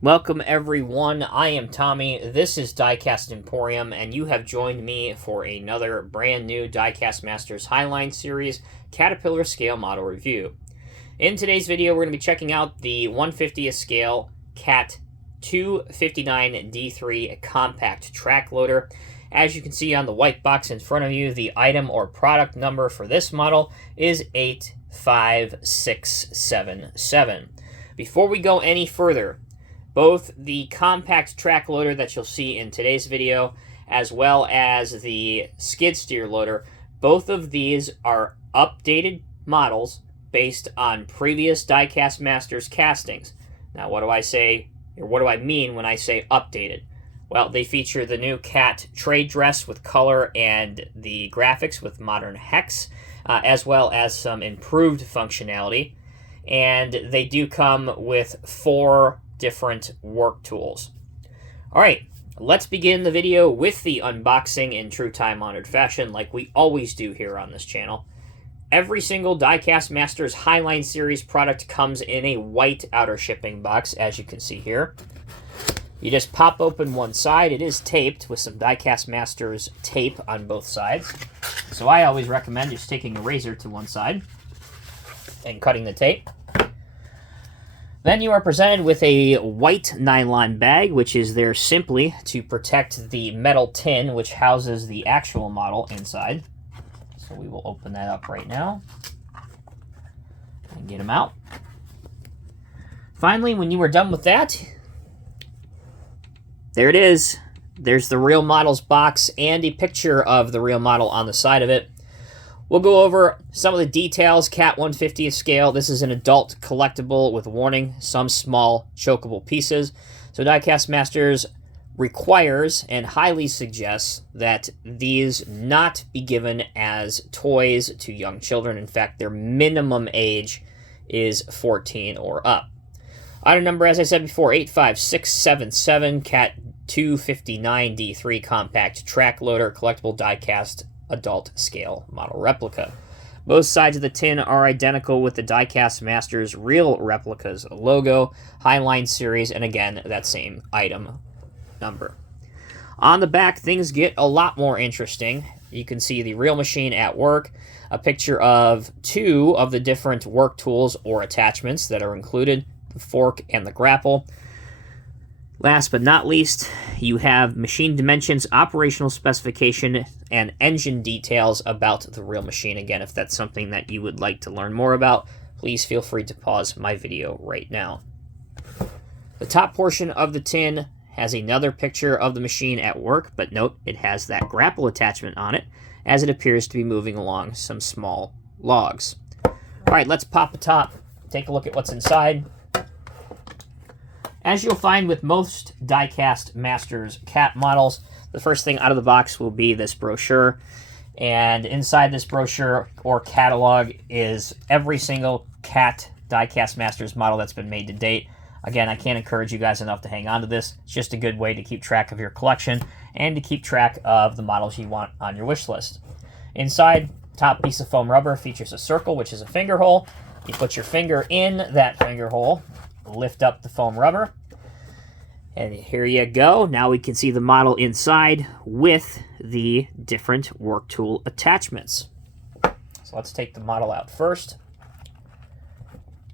Welcome everyone, I am Tommy, this is Diecast Emporium, and you have joined me for another brand new Diecast Masters Highline Series Caterpillar Scale Model Review. In today's video, we're going to be checking out the 1/50th scale CAT 259 D3 Compact Track Loader. As you can see on the white box in front of you, the item or product number for this model is 85677. Before we go any further, both the compact track loader that you'll see in today's video, as well as the skid steer loader, both of these are updated models based on previous Diecast Masters castings. Now, what do I say, or what do I mean when I say updated? Well, they feature the new CAT trade dress with color and the graphics with modern hex, as well as some improved functionality. And they do come with 4 different work tools. Alright, let's begin the video with the unboxing in true time-honored fashion like we always do here on this channel. Every single Diecast Masters Highline Series product comes in a white outer shipping box, as you can see here. You just pop open one side. It is taped with some Diecast Masters tape on both sides. So I always recommend just taking a razor to one side and cutting the tape. Then you are presented with a white nylon bag, which is there simply to protect the metal tin, which houses the actual model inside. So we will open that up right now and get them out. Finally, when you are done with that, there it is. There's the real model's box and a picture of the real model on the side of it. We'll go over some of the details. CAT 1/50th scale. This is an adult collectible with warning, some small chokeable pieces. So Diecast Masters requires and highly suggests that these not be given as toys to young children. In fact, their minimum age is 14 or up. Item number, as I said before, 85677, CAT 259 D3 Compact Track Loader Collectible Diecast Adult Scale Model Replica. Both sides of the tin are identical with the Diecast Masters Real Replicas logo, Highline Series, and again, that same item number. On the back, things get a lot more interesting. You can see the real machine at work, a picture of 2 of the different work tools or attachments that are included, the fork and the grapple. Last but not least, you have machine dimensions, operational specification, and engine details about the real machine. Again, if that's something that you would like to learn more about, please feel free to pause my video right now. The top portion of the tin has another picture of the machine at work, but note it has that grapple attachment on it, as it appears to be moving along some small logs. Alright, let's pop the top, take a look at what's inside. As you'll find with most Diecast Masters CAT models, the first thing out of the box will be this brochure. And inside this brochure or catalog is every single CAT Diecast Masters model that's been made to date. Again, I can't encourage you guys enough to hang on to this. It's just a good way to keep track of your collection and to keep track of the models you want on your wish list. Inside, top piece of foam rubber features a circle, which is a finger hole. You put your finger in that finger hole, lift up the foam rubber, and here you go. Now we can see the model inside with the different work tool attachments. So let's take the model out first.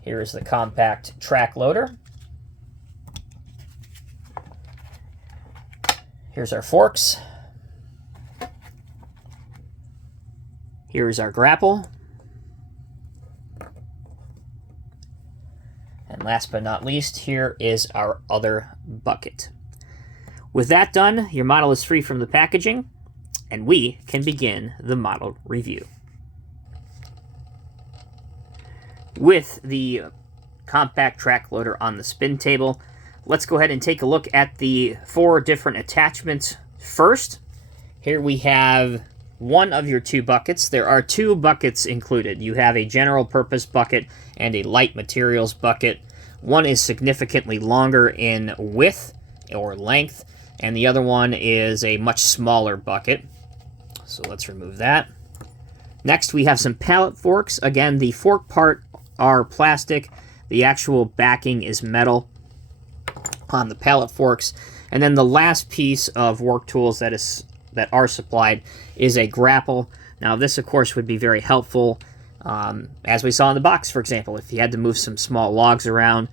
Here is the compact track loader. Here's our forks. Here's our grapple. And last but not least, here is our other bucket. With that done, your model is free from the packaging, and we can begin the model review. With the compact track loader on the spin table, let's go ahead and take a look at the 4 different attachments first. Here we have one of your 2 buckets. There are 2 buckets included. You have a general purpose bucket and a light materials bucket. One is significantly longer in width or length, and the other one is a much smaller bucket. So let's remove that. Next, we have some pallet forks. Again, the fork part are plastic. The actual backing is metal. on the pallet forks. And then the last piece of work tools that are supplied is a grapple. Now this, of course, would be very helpful, as we saw in the box, for example, if you had to move some small logs around,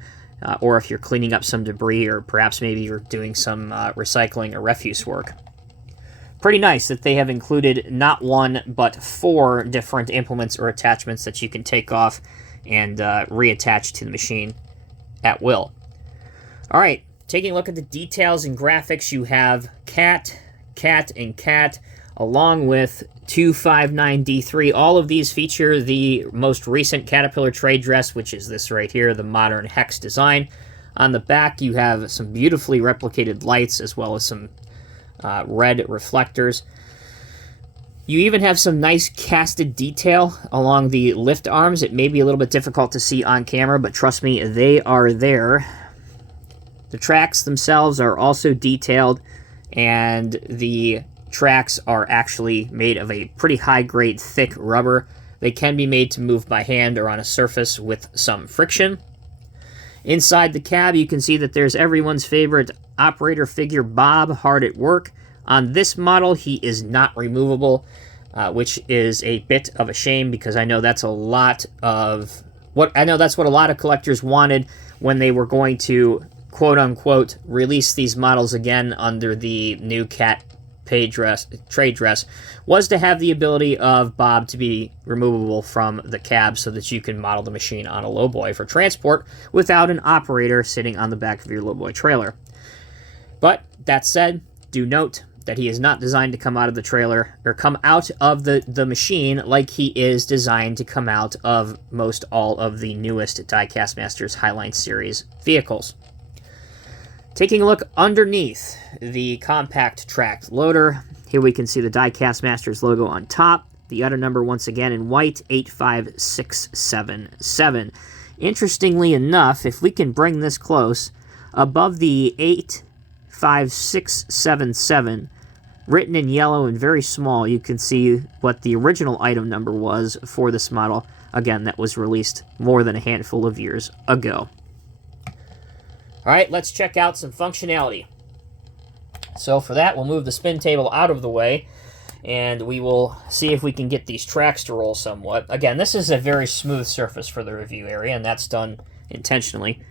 or if you're cleaning up some debris, or perhaps maybe you're doing some recycling or refuse work. Pretty nice that they have included not one, but 4 different implements or attachments that you can take off and reattach to the machine at will. All right, taking a look at the details and graphics, you have Cat, Cat, and Cat, along with 259D3. All of these feature the most recent Caterpillar trade dress, which is this right here, the modern hex design. On the back, you have some beautifully replicated lights, as well as some red reflectors. You even have some nice casted detail along the lift arms. It may be a little bit difficult to see on camera, but trust me, they are there. The tracks themselves are also detailed, and the tracks are actually made of a pretty high-grade, thick rubber. They can be made to move by hand or on a surface with some friction. Inside the cab, you can see that there's everyone's favorite operator figure, Bob, hard at work. On this model, he is not removable, which is a bit of a shame, because I know that's a lot of what that's what a lot of collectors wanted when they were going to quote-unquote release these models again under the new Cat trade dress, was to have the ability of Bob to be removable from the cab so that you can model the machine on a lowboy for transport without an operator sitting on the back of your lowboy trailer. But that said, do note that he is not designed to come out of the trailer, or come out of the machine like he is designed to come out of most all of the newest Diecast Masters Highline Series vehicles. Taking a look underneath the compact tracked loader, here we can see the Diecast Masters logo on top, the item number once again in white, 85677. Interestingly enough, if we can bring this close, above the 85677, written in yellow and very small, you can see what the original item number was for this model, again, that was released more than a handful of years ago. All right, let's check out some functionality. So for that, we'll move the spin table out of the way, and we will see if we can get these tracks to roll somewhat. Again, this is a very smooth surface for the review area, and that's done intentionally.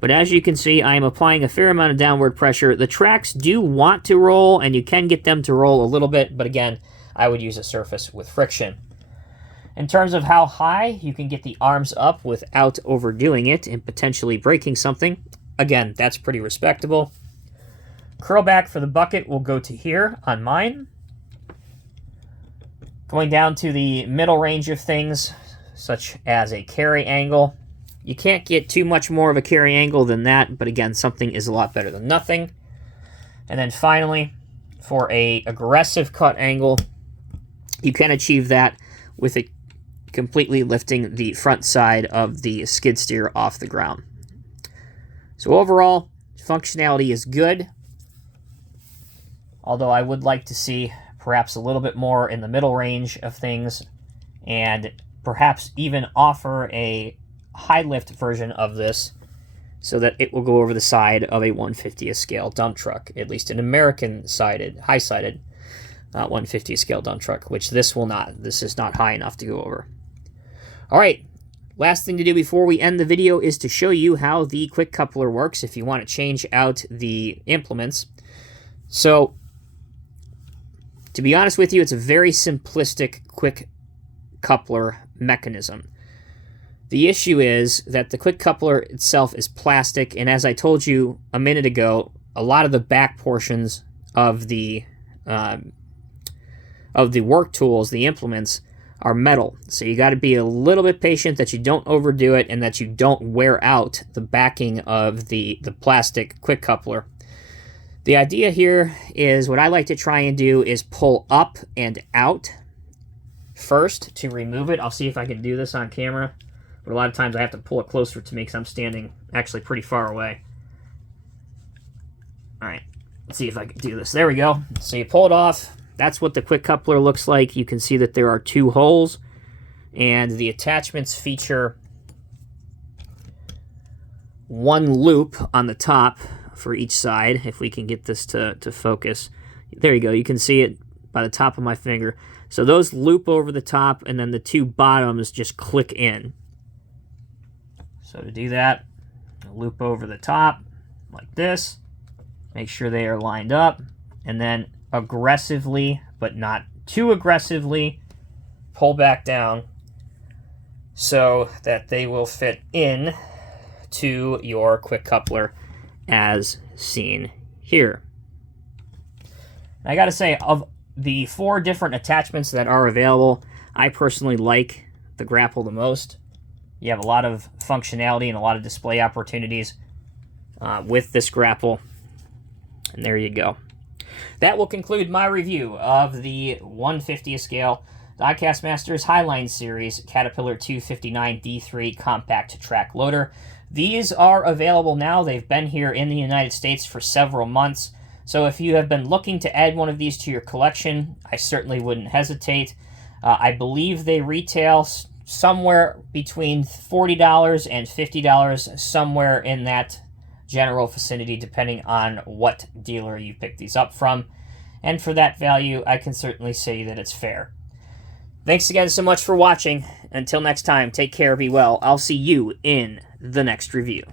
But as you can see, I am applying a fair amount of downward pressure. The tracks do want to roll, and you can get them to roll a little bit, but again, I would use a surface with friction. In terms of how high you can get the arms up without overdoing it and potentially breaking something, again, that's pretty respectable. Curl back for the bucket will go to here on mine. Going down to the middle range of things, such as a carry angle. You can't get too much more of a carry angle than that, but again, something is a lot better than nothing. And then finally, for a aggressive cut angle, you can achieve that with a completely lifting the front side of the skid steer off the ground. So overall, functionality is good, although I would like to see perhaps a little bit more in the middle range of things, and perhaps even offer a high lift version of this so that it will go over the side of a 1/50th scale dump truck, at least an American-sided, high-sided 1/50th scale dump truck, which this will not. This is not high enough to go over. All right, last thing to do before we end the video is to show you how the quick coupler works if you want to change out the implements. So, to be honest with you, it's a very simplistic quick coupler mechanism. The issue is that the quick coupler itself is plastic, and as I told you a minute ago, a lot of the back portions of the work tools, the implements, are metal. So you got to be a little bit patient that you don't overdo it and that you don't wear out the backing of the plastic quick coupler. The idea here is, what I like to try and do is pull up and out first to remove it. I'll see if I can do this on camera, but a lot of times I have to pull it closer to me because I'm standing actually pretty far away. All right, let's see if I can do this. There we go. So you pull it off. That's what the quick coupler looks like. You can see that there are 2 holes, and the attachments feature one loop on the top for each side. If we can get this to focus. There you go. You can see it by the top of my finger. So those loop over the top, and then the two bottoms just click in. So to do that, loop over the top like this. Make sure they are lined up, and then aggressively, but not too aggressively, pull back down so that they will fit in to your quick coupler as seen here. And I gotta say, of the 4 different attachments that are available, I personally like the grapple the most. You have a lot of functionality and a lot of display opportunities with this grapple. And there you go. That will conclude my review of the 1/50th scale Diecast Masters Highline Series Caterpillar 259 D3 Compact Track Loader. These are available now. They've been here in the United States for several months. So if you have been looking to add one of these to your collection, I certainly wouldn't hesitate. I believe they retail somewhere between $40 and $50, somewhere in that general vicinity, depending on what dealer you pick these up from. And for that value, I can certainly say that it's fair. Thanks again so much for watching. Until next time, take care, be well. I'll see you in the next review.